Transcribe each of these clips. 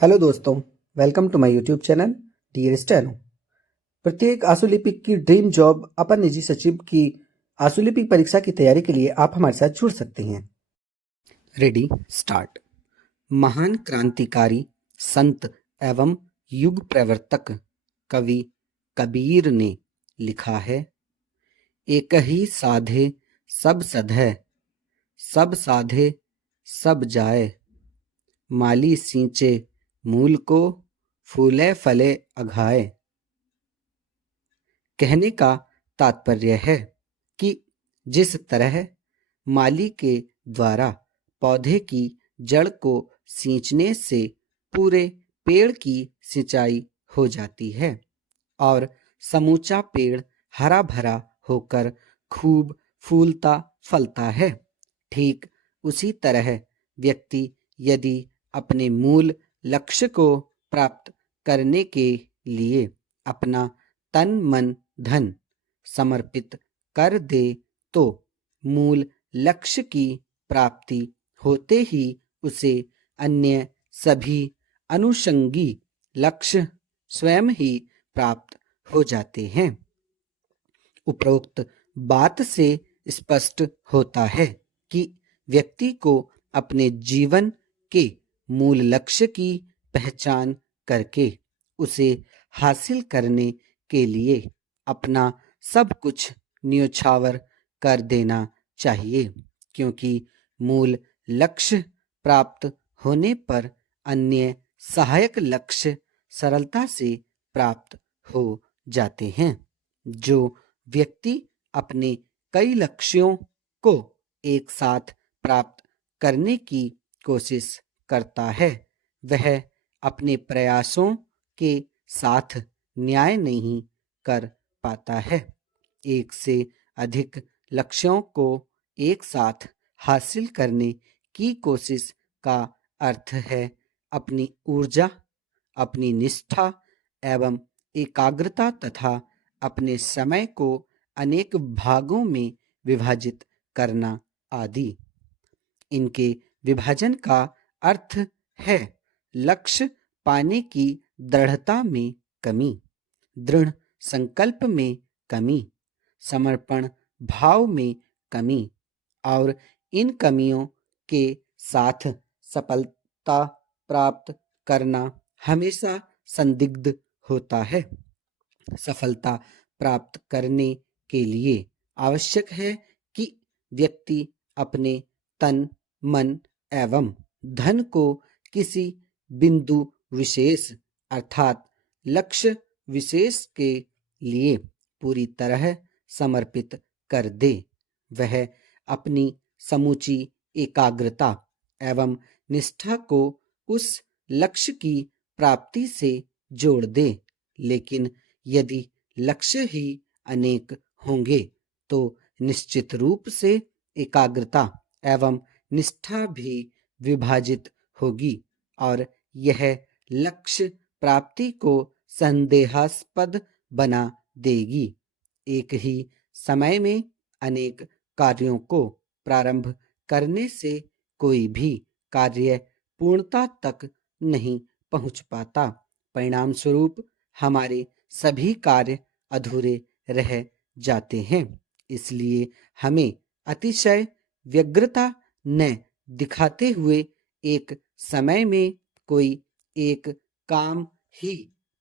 Hello दोस्तों, welcome to my YouTube channel dear steno. प्रत्येक आशुलिपिक की ड्रीम जॉब अपर निजी सचिव की आशुलिपिक परीक्षा की तैयारी के लिए आप हमारे साथ जुड़ सकते हैं। Ready start. महान क्रांतिकारी, संत एवं युग प्रवर्तक कवि कबीर ने लिखा है, एक ही साधे सब सधै, सब साधे सब जाए, माली सींचे मूल को, फूले फले अघाए। कहने का तात्पर्य है कि जिस तरह माली के द्वारा पौधे की जड़ को सींचने से पूरे पेड़ की सिंचाई हो जाती है और समूचा पेड़ हरा भरा होकर खूब फूलता फलता है, ठीक उसी तरह व्यक्ति यदि अपने मूल लक्ष्य को प्राप्त करने के लिए अपना तन मन धन समर्पित कर दे तो मूल लक्ष्य की प्राप्ति होते ही उसे अन्य सभी अनुषंगी लक्ष्य स्वयं ही प्राप्त हो जाते हैं। उपरोक्त बात से स्पष्ट होता है कि व्यक्ति को अपने जीवन के मूल लक्ष्य की पहचान करके उसे हासिल करने के लिए अपना सब कुछ न्योछावर कर देना चाहिए, क्योंकि मूल लक्ष्य प्राप्त होने पर अन्य सहायक लक्ष्य सरलता से प्राप्त हो जाते हैं। जो व्यक्ति अपने कई लक्ष्यों को एक साथ प्राप्त करने की कोशिश करता है, वह अपने प्रयासों के साथ न्याय नहीं कर पाता है। एक से अधिक लक्ष्यों को एक साथ हासिल करने की कोशिश का अर्थ है अपनी ऊर्जा, अपनी निष्ठा एवं एकाग्रता तथा अपने समय को अनेक भागों में विभाजित करना आदि। इनके विभाजन का अर्थ है लक्ष्य पाने की दृढ़ता में कमी, दृढ़ संकल्प में कमी, समर्पण भाव में कमी और इन कमियों के साथ सफलता प्राप्त करना हमेशा संदिग्ध होता है। सफलता प्राप्त करने के लिए आवश्यक है कि व्यक्ति अपने तन मन एवं धन को किसी बिंदु विशेष अर्थात लक्ष्य विशेष के लिए पूरी तरह समर्पित कर दे। वह अपनी समूची एकाग्रता एवं निष्ठा को उस लक्ष्य की प्राप्ति से जोड़ दे। लेकिन यदि लक्ष्य ही अनेक होंगे तो निश्चित रूप से एकाग्रता एवं निष्ठा भी विभाजित होगी और यह लक्ष्य प्राप्ति को संदेहास्पद बना देगी। एक ही समय में अनेक कार्यों को प्रारंभ करने से कोई भी कार्य पूर्णता तक नहीं पहुंच पाता। परिणाम स्वरूप हमारे सभी कार्य अधूरे रह जाते हैं। इसलिए हमें अतिशय व्यग्रता न दिखाते हुए एक समय में कोई एक काम ही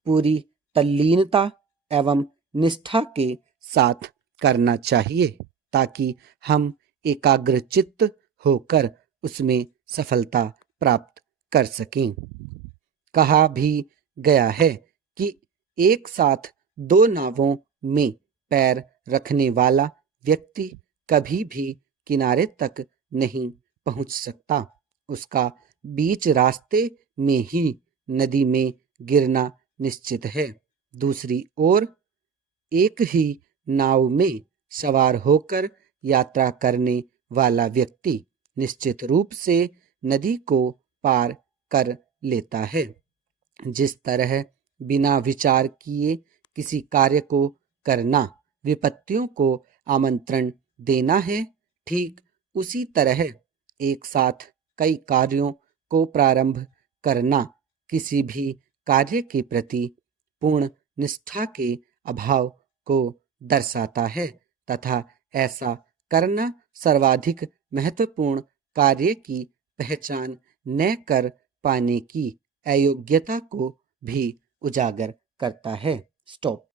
पूरी तल्लीनता एवं निष्ठा के साथ करना चाहिए, ताकि हम एकाग्रचित्त होकर उसमें सफलता प्राप्त कर सकें। कहा भी गया है कि एक साथ दो नावों में पैर रखने वाला व्यक्ति कभी भी किनारे तक नहीं पहुंच सकता। उसका बीच रास्ते में ही नदी में गिरना निश्चित है। दूसरी ओर एक ही नाव में सवार होकर यात्रा करने वाला व्यक्ति निश्चित रूप से नदी को पार कर लेता है। जिस तरह बिना विचार किए किसी कार्य को करना विपत्तियों को आमंत्रण देना है, ठीक उसी तरह एक साथ कई कार्यों को प्रारंभ करना किसी भी कार्य के प्रति पूर्ण निष्ठा के अभाव को दर्शाता है तथा ऐसा करना सर्वाधिक महत्वपूर्ण कार्य की पहचान न कर पाने की अयोग्यता को भी उजागर करता है। स्टॉप।